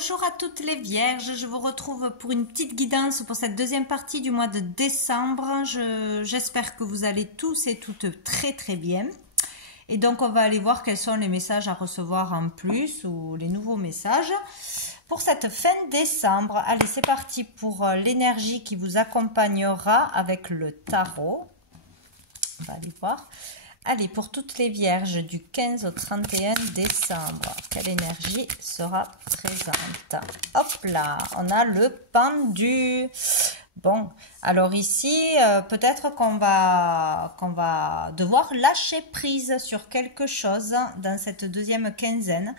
Bonjour à toutes les vierges, je vous retrouve pour une petite guidance pour cette deuxième partie du mois de décembre. J'espère que vous allez tous et toutes très très bien. Et donc on va aller voir quels sont les messages à recevoir en plus ou les nouveaux messages pour cette fin décembre. Allez, c'est parti pour l'énergie qui vous accompagnera avec le tarot. On va aller voir. Allez, pour toutes les vierges du 15 au 31 décembre, quelle énergie sera présente? Hop là, on a le pendu. Bon, alors ici, peut-être qu'on va devoir lâcher prise sur quelque chose dans cette deuxième quinzaine.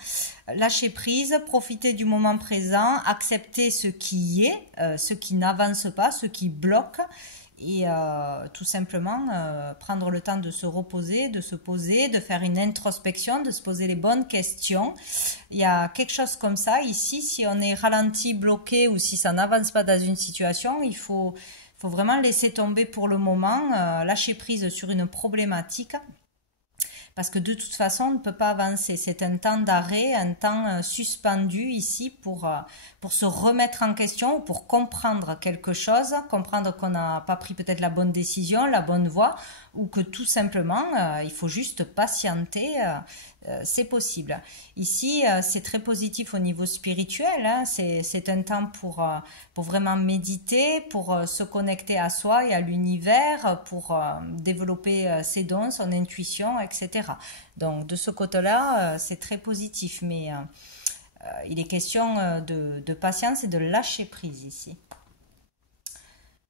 Lâcher prise, profiter du moment présent, accepter ce qui y est, ce qui n'avance pas, ce qui bloque. Et tout simplement prendre le temps de se reposer, de se poser, de faire une introspection, de se poser les bonnes questions. Il y a quelque chose comme ça ici, si on est ralenti, bloqué ou si ça n'avance pas dans une situation, il faut vraiment laisser tomber pour le moment, lâcher prise sur une problématique. Parce que de toute façon, on ne peut pas avancer. C'est un temps d'arrêt, un temps suspendu ici pour se remettre en question, pour comprendre quelque chose, comprendre qu'on n'a pas pris peut-être la bonne décision, la bonne voie, ou que tout simplement, il faut juste patienter, c'est possible. Ici, c'est très positif au niveau spirituel, hein, c'est un temps pour vraiment méditer, pour se connecter à soi et à l'univers, pour développer ses dons, son intuition, etc. Donc, de ce côté-là, c'est très positif, mais il est question de patience et de lâcher prise ici.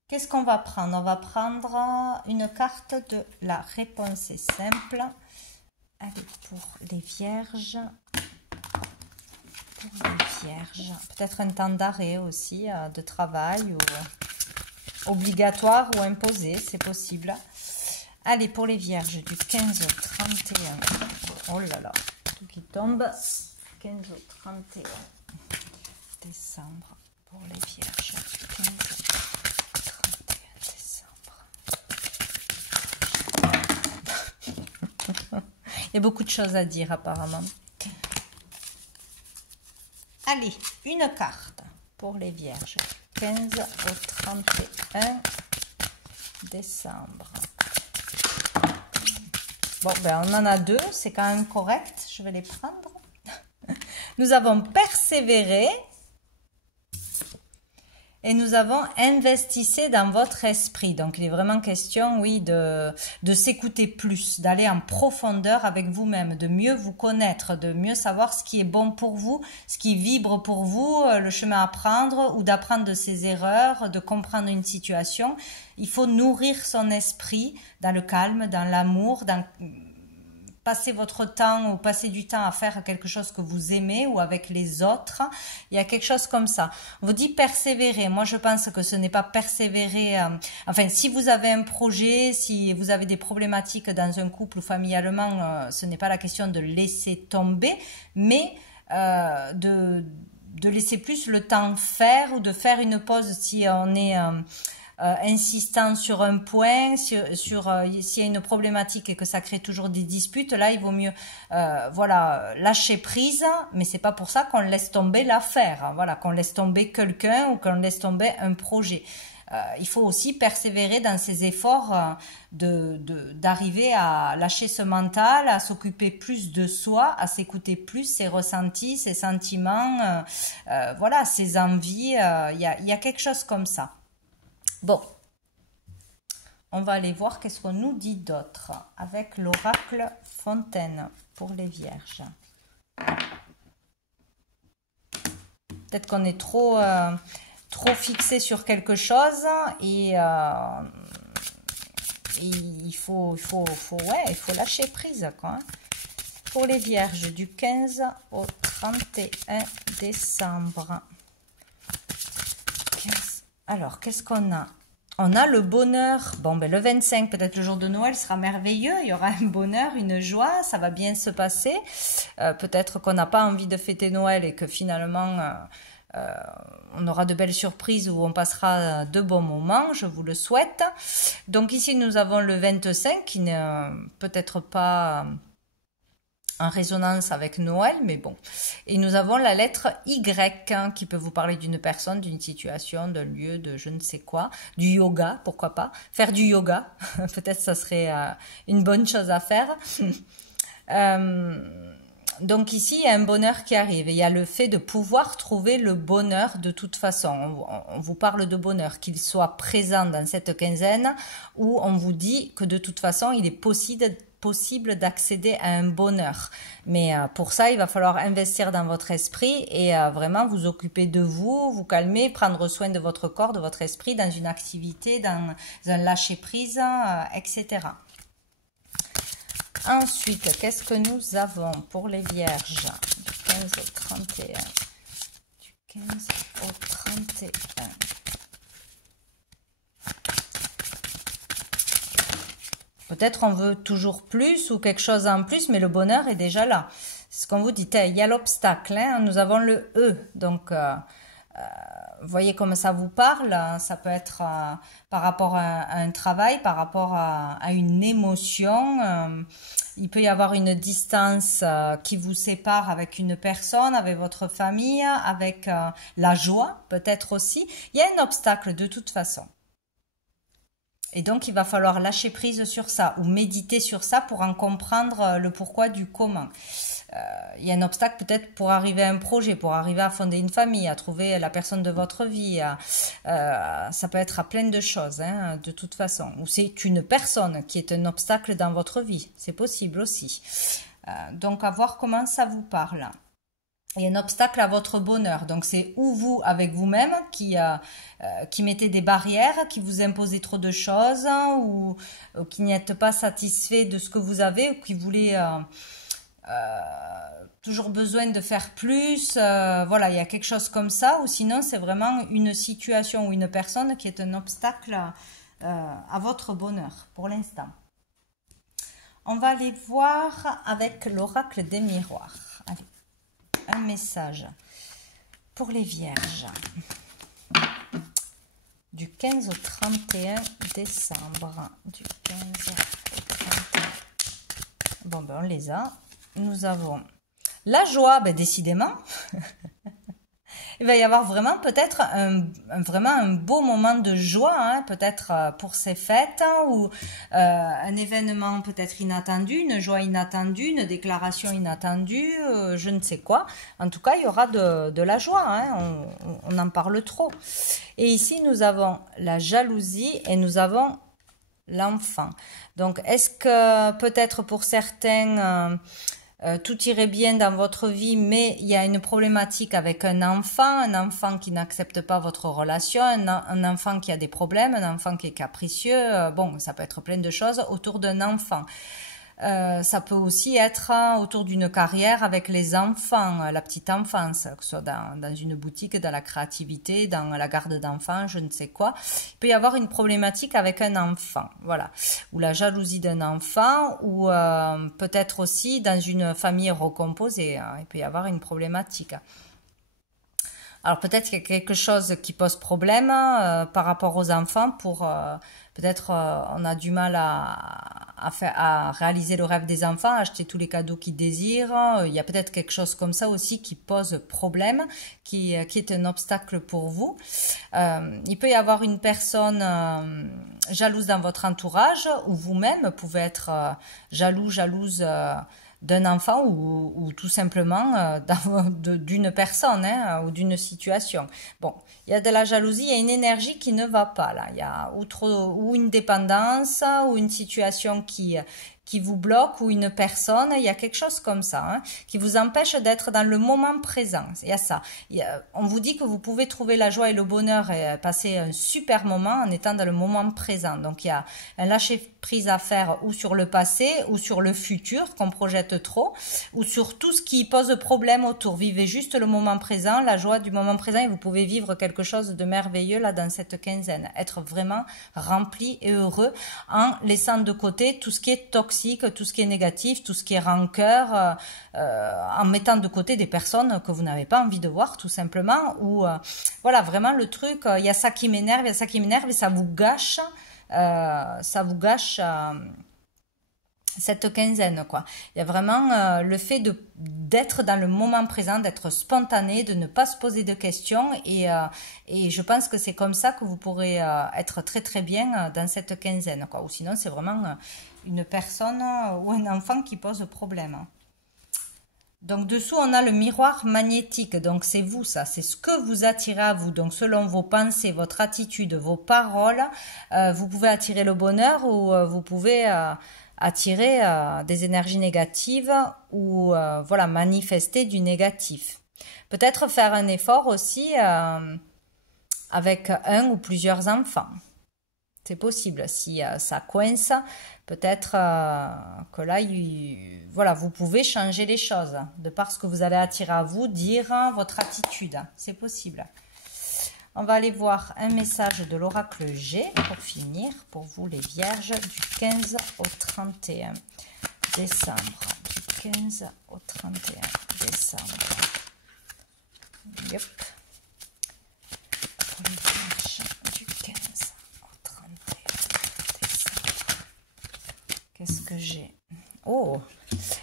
Qu'est-ce qu'on va prendre? On va prendre une carte de la réponse est simple. Allez, pour les vierges. Pour les vierges. Peut-être un temps d'arrêt aussi, de travail, ou obligatoire ou imposé, c'est possible. Allez, pour les vierges du 15 au 31. Oh là là, tout qui tombe. 15 au 31 décembre. Pour les vierges. 15 Il y a beaucoup de choses à dire apparemment. Allez, une carte pour les vierges. 15 au 31 décembre. Bon, ben on en a deux, c'est quand même correct. Je vais les prendre. Nous avons persévéré. Et nous avons investissé dans votre esprit. Donc, il est vraiment question, oui, de s'écouter plus, d'aller en profondeur avec vous-même, de mieux vous connaître, de mieux savoir ce qui est bon pour vous, ce qui vibre pour vous, le chemin à prendre ou d'apprendre de ses erreurs, de comprendre une situation. Il faut nourrir son esprit dans le calme, dans l'amour, dans passer votre temps ou passer du temps à faire quelque chose que vous aimez ou avec les autres. Il y a quelque chose comme ça. On vous dit persévérer. Moi, je pense que ce n'est pas persévérer. Enfin, si vous avez un projet, si vous avez des problématiques dans un couple ou familialement, ce n'est pas la question de laisser tomber, mais de laisser plus le temps faire ou de faire une pause si on est insistant sur un point, s'il y a une problématique et que ça crée toujours des disputes, là il vaut mieux voilà, lâcher prise, mais c'est pas pour ça qu'on laisse tomber l'affaire, hein, voilà, qu'on laisse tomber quelqu'un ou qu'on laisse tomber un projet. Il faut aussi persévérer dans ses efforts d'arriver à lâcher ce mental, à s'occuper plus de soi, à s'écouter plus ses ressentis, ses sentiments, voilà, ses envies, il y a quelque chose comme ça. Bon, on va aller voir qu'est-ce qu'on nous dit d'autre avec l'oracle Fontaine pour les vierges. Peut-être qu'on est trop fixé sur quelque chose et il faut lâcher prise, quoi, hein. Pour les vierges du 15 au 31 décembre. Alors, qu'est-ce qu'on a? On a le bonheur. Bon, ben le 25, peut-être le jour de Noël, sera merveilleux. Il y aura un bonheur, une joie. Ça va bien se passer. Peut-être qu'on n'a pas envie de fêter Noël et que finalement, on aura de belles surprises où on passera de bons moments. Je vous le souhaite. Donc ici, nous avons le 25 qui n'est peut-être pas en résonance avec Noël, mais bon. Et nous avons la lettre Y, hein, qui peut vous parler d'une personne, d'une situation, d'un lieu, de je ne sais quoi, du yoga, pourquoi pas. Faire du yoga, peut-être ça serait une bonne chose à faire. Donc ici, il y a un bonheur qui arrive. Et il y a le fait de pouvoir trouver le bonheur de toute façon. On vous parle de bonheur, qu'il soit présent dans cette quinzaine, où on vous dit que de toute façon, il est possible d'accéder à un bonheur. Mais pour ça, il va falloir investir dans votre esprit et vraiment vous occuper de vous, vous calmer, prendre soin de votre corps, de votre esprit, dans une activité, dans un lâcher-prise, etc. Ensuite, qu'est-ce que nous avons pour les vierges du 15 au 31? Du 15 au 31. Peut-être on veut toujours plus ou quelque chose en plus, mais le bonheur est déjà là. C'est ce qu'on vous dit. Il y a l'obstacle, hein, nous avons le E. Donc, voyez comme ça vous parle. Ça peut être par rapport à un travail, par rapport à une émotion. Il peut y avoir une distance qui vous sépare avec une personne, avec votre famille, avec la joie peut-être aussi. Il y a un obstacle de toute façon. Et donc, il va falloir lâcher prise sur ça ou méditer sur ça pour en comprendre le pourquoi du comment. Il y a un obstacle peut-être pour arriver à un projet, pour arriver à fonder une famille, à trouver la personne de votre vie. Ça peut être à plein de choses, hein, de toute façon. Ou c'est une personne qui est un obstacle dans votre vie. C'est possible aussi. Donc, à voir comment ça vous parle. Il y a un obstacle à votre bonheur. Donc, c'est ou vous, avec vous-même, qui mettez des barrières, qui vous imposez trop de choses, ou qui n'êtes pas satisfait de ce que vous avez, ou qui voulez toujours besoin de faire plus. Voilà, il y a quelque chose comme ça. Ou sinon, c'est vraiment une situation ou une personne qui est un obstacle à votre bonheur, pour l'instant. On va aller voir avec l'oracle des miroirs. Allez. Un message pour les vierges du 15 au 31 décembre. Du 15 au 31. Bon, ben on les a. Nous avons la joie, ben décidément. Il va y avoir vraiment peut-être vraiment un beau moment de joie, hein, peut-être pour ces fêtes, hein, ou un événement peut-être inattendu, une joie inattendue, une déclaration inattendue, je ne sais quoi. En tout cas, il y aura de la joie, hein, on en parle trop. Et ici, nous avons la jalousie et nous avons l'enfant. Donc, est-ce que peut-être pour certains... tout irait bien dans votre vie, mais il y a une problématique avec un enfant qui n'accepte pas votre relation, un enfant qui a des problèmes, un enfant qui est capricieux. Bon, ça peut être plein de choses autour d'un enfant. Ça peut aussi être autour d'une carrière avec les enfants, la petite enfance, que ce soit dans une boutique, dans la créativité, dans la garde d'enfants, je ne sais quoi. Il peut y avoir une problématique avec un enfant, voilà, ou la jalousie d'un enfant, ou peut-être aussi dans une famille recomposée, il peut y avoir une problématique. Alors peut-être qu'il y a quelque chose qui pose problème par rapport aux enfants. Peut-être on a du mal à réaliser le rêve des enfants, à acheter tous les cadeaux qu'ils désirent. Il y a peut-être quelque chose comme ça aussi qui pose problème, qui est un obstacle pour vous. Il peut y avoir une personne jalouse dans votre entourage, ou vous-même pouvez être jalouse d'un enfant ou tout simplement d'une personne, hein, ou d'une situation. Bon, il y a de la jalousie, il y a une énergie qui ne va pas là. Il y a ou une dépendance ou une situation qui vous bloque, ou une personne, il y a quelque chose comme ça, hein, qui vous empêche d'être dans le moment présent. Il y a ça. On vous dit que vous pouvez trouver la joie et le bonheur et passer un super moment en étant dans le moment présent. Donc il y a un lâcher prise à faire, ou sur le passé ou sur le futur qu'on projette trop, ou sur tout ce qui pose problème autour. Vivez juste le moment présent, la joie du moment présent, et vous pouvez vivre quelque chose de merveilleux là dans cette quinzaine. Être vraiment rempli et heureux en laissant de côté tout ce qui est toxique, tout ce qui est négatif, tout ce qui est rancœur, en mettant de côté des personnes que vous n'avez pas envie de voir tout simplement, ou voilà, vraiment le truc, il y a ça qui m'énerve, il y a ça qui m'énerve, et ça vous gâche cette quinzaine, quoi. Il y a vraiment le fait d'être dans le moment présent, d'être spontané, de ne pas se poser de questions et je pense que c'est comme ça que vous pourrez être très très bien dans cette quinzaine, quoi. Ou sinon c'est vraiment une personne ou un enfant qui pose problème. Donc dessous on a le miroir magnétique, donc c'est vous ça, c'est ce que vous attirez à vous, donc selon vos pensées, votre attitude, vos paroles, vous pouvez attirer le bonheur ou vous pouvez attirer des énergies négatives ou voilà, manifester du négatif. Peut-être faire un effort aussi avec un ou plusieurs enfants. C'est possible. Si ça coince, peut-être que là, voilà, vous pouvez changer les choses de par ce que vous allez attirer à vous, dire votre attitude. C'est possible. On va aller voir un message de l'oracle G pour finir, pour vous les vierges, du 15 au 31 décembre. Du 15 au 31 décembre. Yep. Pour les vierges du 15 au 31 décembre. Qu'est-ce que j'ai? Oh,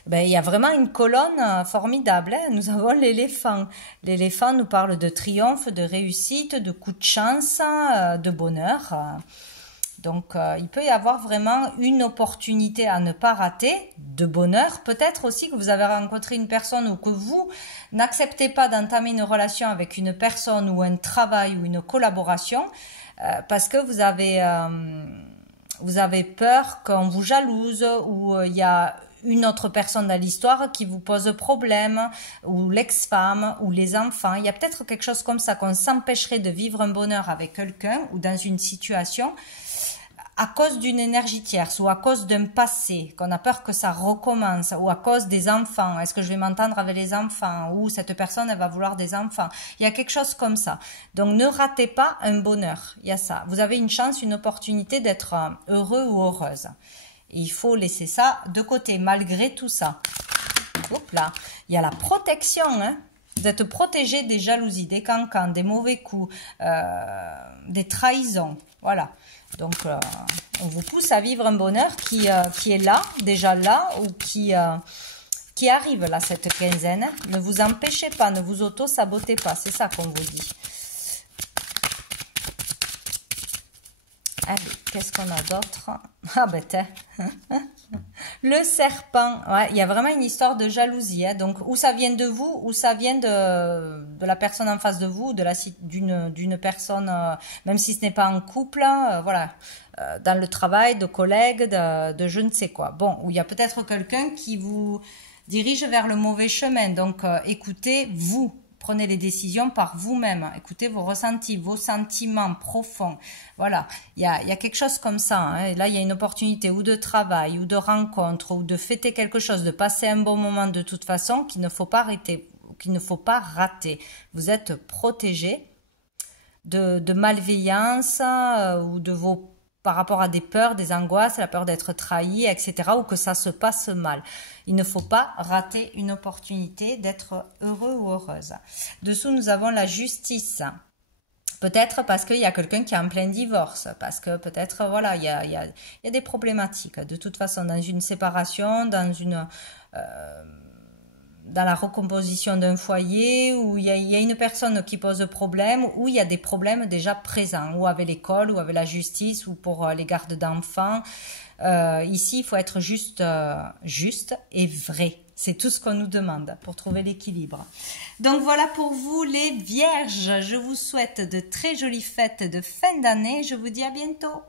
ben, il y a vraiment une colonne formidable, hein. Nous avons l'éléphant. L'éléphant nous parle de triomphe, de réussite, de coup de chance, de bonheur. Donc, il peut y avoir vraiment une opportunité à ne pas rater, de bonheur. Peut-être aussi que vous avez rencontré une personne ou que vous n'acceptez pas d'entamer une relation avec une personne ou un travail ou une collaboration parce que vous avez peur qu'on vous jalouse ou il y a une autre personne dans l'histoire qui vous pose problème, ou l'ex-femme, ou les enfants. Il y a peut-être quelque chose comme ça, qu'on s'empêcherait de vivre un bonheur avec quelqu'un ou dans une situation à cause d'une énergie tierce ou à cause d'un passé, qu'on a peur que ça recommence, ou à cause des enfants. Est-ce que je vais m'entendre avec les enfants? Ou cette personne, elle va vouloir des enfants. Il y a quelque chose comme ça. Donc, ne ratez pas un bonheur. Il y a ça. Vous avez une chance, une opportunité d'être heureux ou heureuse. Et il faut laisser ça de côté, malgré tout ça. Hop là. Il y a la protection, hein. Vous êtes protégé des jalousies, des cancans, des mauvais coups, des trahisons. Voilà. Donc, on vous pousse à vivre un bonheur qui est là, déjà là, ou qui arrive là, cette quinzaine. Ne vous empêchez pas, ne vous auto-sabotez pas. C'est ça qu'on vous dit. Allez, qu'est-ce qu'on a d'autre? Ah ben t'es. Le serpent. Ouais, il y a vraiment une histoire de jalousie. Hein. Donc, ou ça vient de vous, ou ça vient de la personne en face de vous, d'une personne, même si ce n'est pas en couple, voilà, dans le travail, de collègues, de je ne sais quoi. Bon, où il y a peut-être quelqu'un qui vous dirige vers le mauvais chemin. Donc, écoutez-vous. Prenez les décisions par vous-même. Écoutez vos ressentis, vos sentiments profonds. Voilà, il y a quelque chose comme ça. Hein. Là, il y a une opportunité ou de travail, ou de rencontre, ou de fêter quelque chose, de passer un bon moment de toute façon qu'il ne faut pas arrêter, qu'il ne faut pas rater. Vous êtes protégé de malveillance ou de vos par rapport à des peurs, des angoisses, la peur d'être trahi, etc. ou que ça se passe mal. Il ne faut pas rater une opportunité d'être heureux ou heureuse. Dessous, nous avons la justice. Peut-être parce qu'il y a quelqu'un qui est en plein divorce, parce que peut-être, voilà, il y a des problématiques. De toute façon, dans une séparation, dans la recomposition d'un foyer, où il y a une personne qui pose problème, où il y a des problèmes déjà présents, ou avec l'école, ou avec la justice, ou pour les gardes d'enfants. Ici, il faut être juste et vrai. C'est tout ce qu'on nous demande pour trouver l'équilibre. Donc voilà pour vous les vierges. Je vous souhaite de très jolies fêtes de fin d'année. Je vous dis à bientôt.